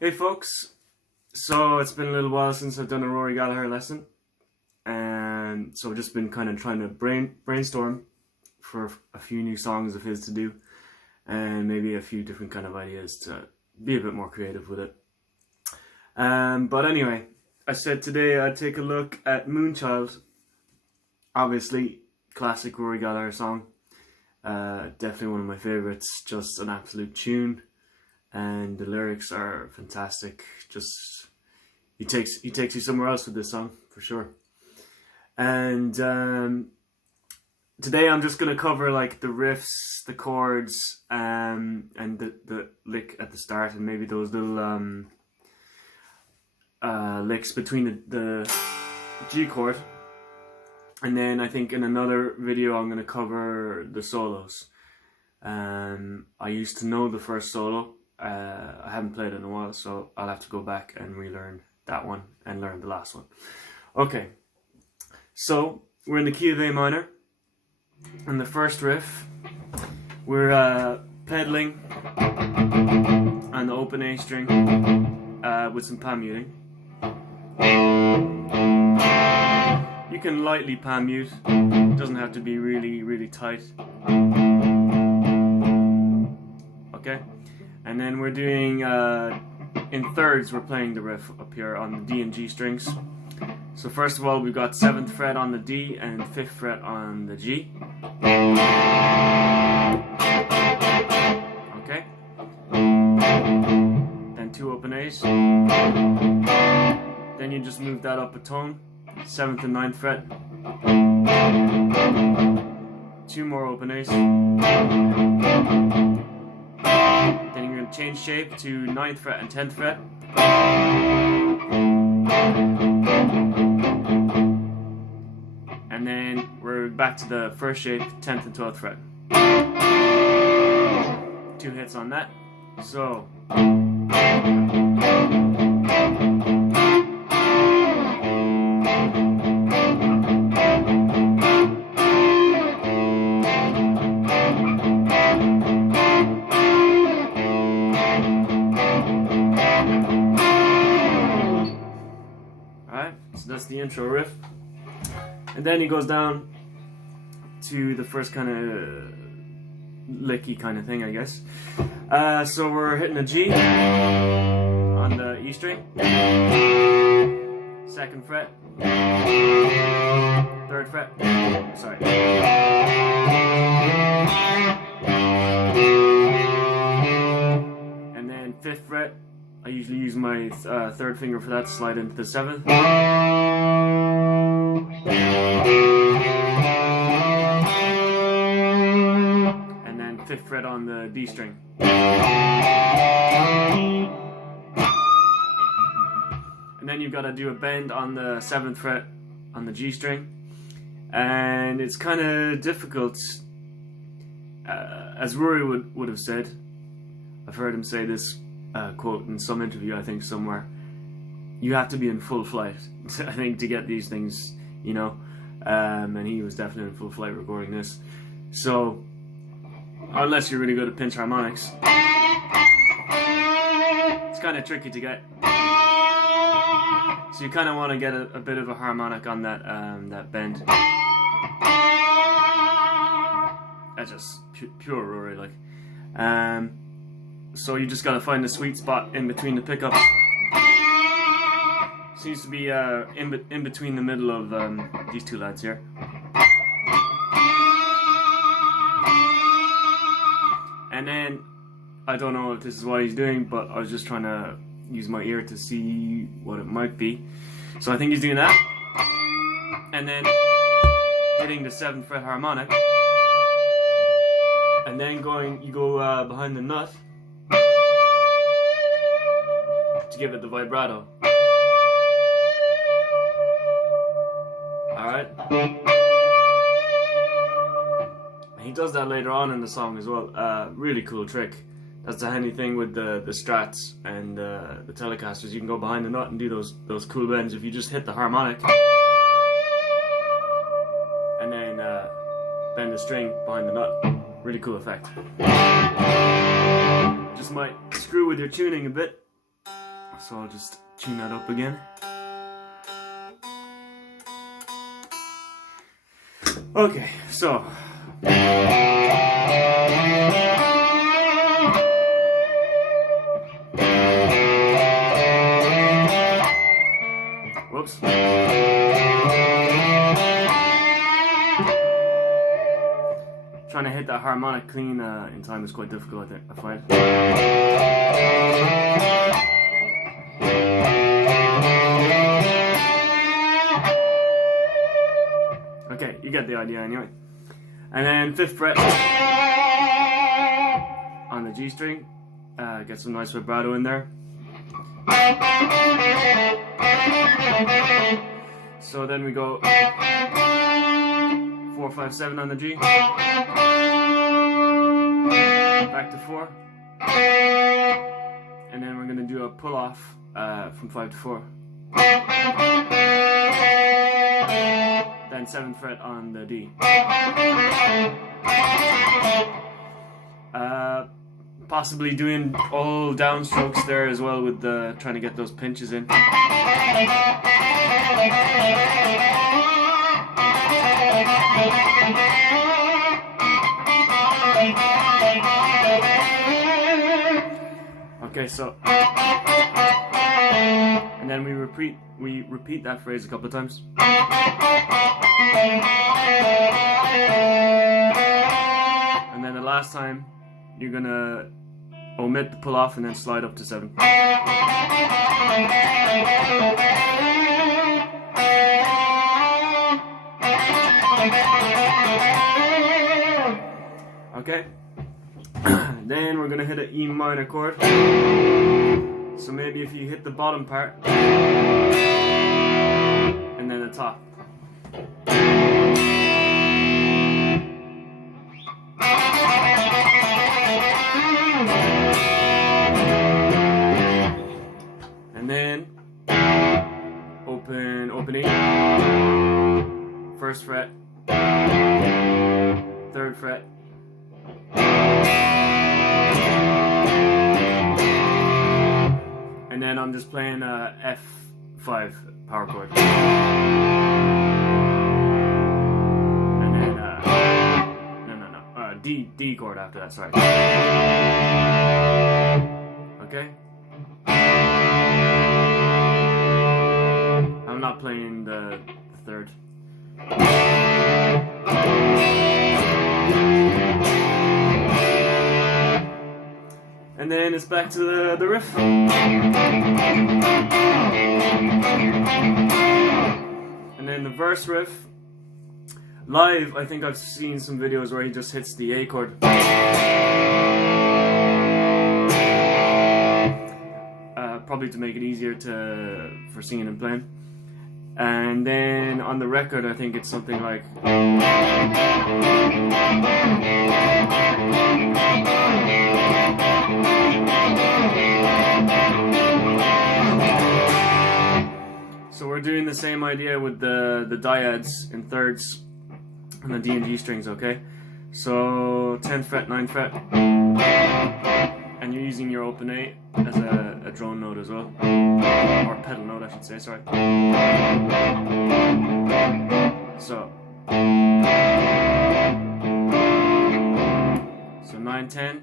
Hey folks, so it's been a little while since I've done a Rory Gallagher lesson, and so I've just been kind of trying to brainstorm for a few new songs of his to do, and maybe a few different kind of ideas to be a bit more creative with it. But anyway, I said today I'd take a look at Moonchild. Obviously, classic Rory Gallagher song, definitely one of my favourites, just an absolute tune. And the lyrics are fantastic. Just he takes you somewhere else with this song for sure. And today I'm just gonna cover like the riffs, the chords, and the lick at the start, and maybe those little licks between the G chord. And then I think in another video I'm gonna cover the solos. I used to know the first solo. I haven't played it in a while, so I'll have to go back and relearn that one and learn the last one. Okay, so we're in the key of A minor, and the first riff, we're pedaling on the open A string with some palm muting. You can lightly palm mute, it doesn't have to be really tight. Okay. And then we're doing, in thirds, we're playing the riff up here on the D and G strings. So first of all, we've got 7th fret on the D and 5th fret on the G. Okay. Then 2 open A's. Then you just move that up a tone, 7th and 9th fret. 2 more open A's. Then you're going to change shape to 9th fret and 10th fret. And then we're back to the first shape, 10th and 12th fret. 2 hits on that. So that's the intro riff, and then he goes down to the first kind of licky kind of thing, I guess. So we're hitting a G on the E string, 2nd fret, 3rd fret, sorry, and then 5th fret. I usually use my 3rd finger for that to slide into the 7th. And then 5th fret on the D string. And then you've got to do a bend on the 7th fret on the G string. And it's kind of difficult, as Rory would have said. I've heard him say this quote in some interview, I think somewhere. You have to be in full flight, I think, to get these things, you know. And he was definitely in full flight recording this. So, unless you're really good at pinch harmonics, it's kind of tricky to get. So you kind of want to get a bit of a harmonic on that that bend. That's just pure Rory, like. So you just gotta find the sweet spot in between the pickups. Seems to be in between the middle of these two lads here. And then, I don't know if this is what he's doing, but I was just trying to use my ear to see what it might be. So I think he's doing that. And then hitting the 7th fret harmonic. And then you go behind the nut to give it the vibrato. Alright? He does that later on in the song as well. Really cool trick. That's the handy thing with the Strats and the Telecasters. You can go behind the nut and do those cool bends if you just hit the harmonic and then bend the string behind the nut. Really cool effect. Just might screw with your tuning a bit, so I'll just tune that up again. Okay, so whoops. Trying to hit that harmonic clean in time is quite difficult, I find. Okay, you get the idea anyway. And then 5th fret on the G string, get some nice vibrato in there. So then we go 4, 5, 7 on the G, back to 4, and then we're going to do a pull off from 5 to 4. Then 7th fret on the D. Possibly doing all downstrokes there as well with trying to get those pinches in. Okay, so and then we repeat that phrase a couple of times. And then the last time you're gonna omit the pull off and then slide up to 7. Okay. Then we're gonna hit an E minor chord. So maybe if you hit the bottom part and then the top. And then open E, 1st fret, 3rd fret, and then I'm just playing F5 power chord. And then D chord after that, sorry. Okay? I'm not playing the 3rd. And then it's back to the riff. And then the verse riff. Live, I think I've seen some videos where he just hits the A chord. Probably to make it easier for singing and playing. And then on the record, I think it's something like. So we're doing the same idea with the dyads in thirds and the D and G strings, okay? So 10th fret, 9th fret, and you're using your open A as a drone note as well, or pedal note I should say, sorry. So 9, 10,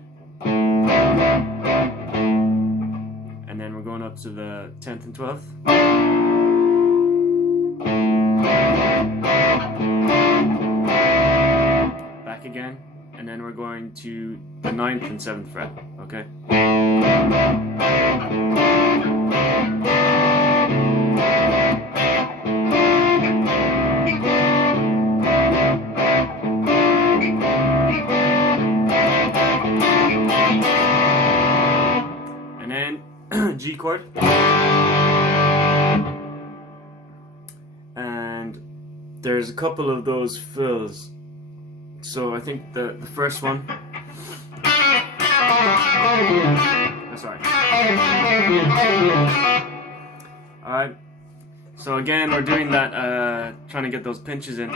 and then we're going up to the 10th and 12th. to the 9th and 7th fret, okay? And then G chord. And there's a couple of those fills. So I think the first one. That's right. Alright. So again, we're doing that, trying to get those pinches in.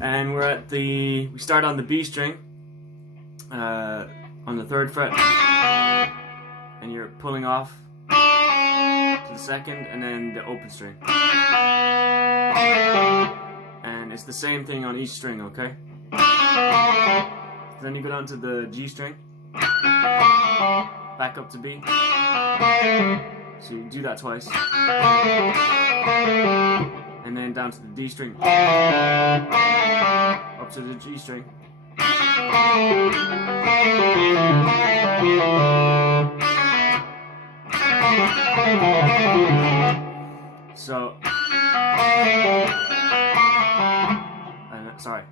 And we start on the B string, on the 3rd fret. And you're pulling off to the 2nd and then the open string. And it's the same thing on each string, okay? Then you go down to the G string, back up to B. So you do that twice. And then down to the D string, up to the G string. So, sorry.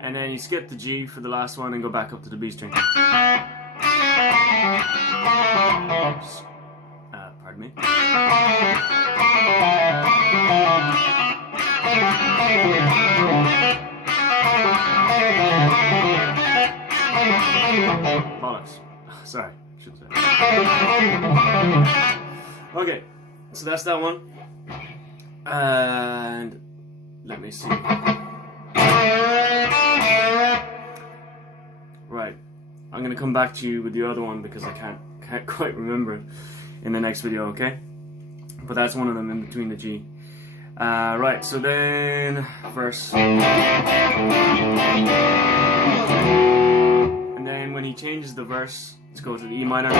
And then you skip the G for the last one and go back up to the B string. Pardon me. Bollocks. Sorry, should say. Okay, so that's that one. And let me see. Right, I'm gonna come back to you with the other one because I can't quite remember it in the next video, okay? But that's one of them in between the G. Right, so then verse. And then when he changes the verse, let's go to the E minor.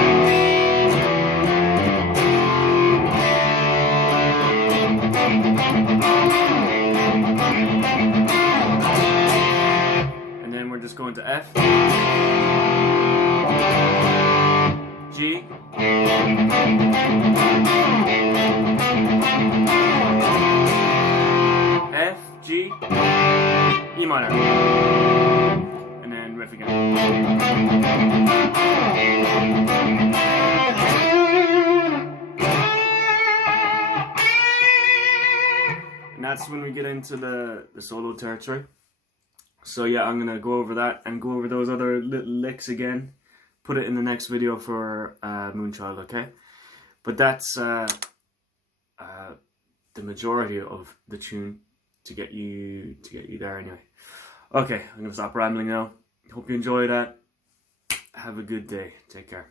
And then we're just going to F, G, F, G, E minor, and then riff again. And that's when we get into the solo territory. So yeah, I'm gonna go over that and go over those other little licks again. Put it in the next video for Moonchild, okay? But that's the majority of the tune to get you there anyway. Okay, I'm gonna stop rambling now. Hope you enjoy that. Have a good day. Take care.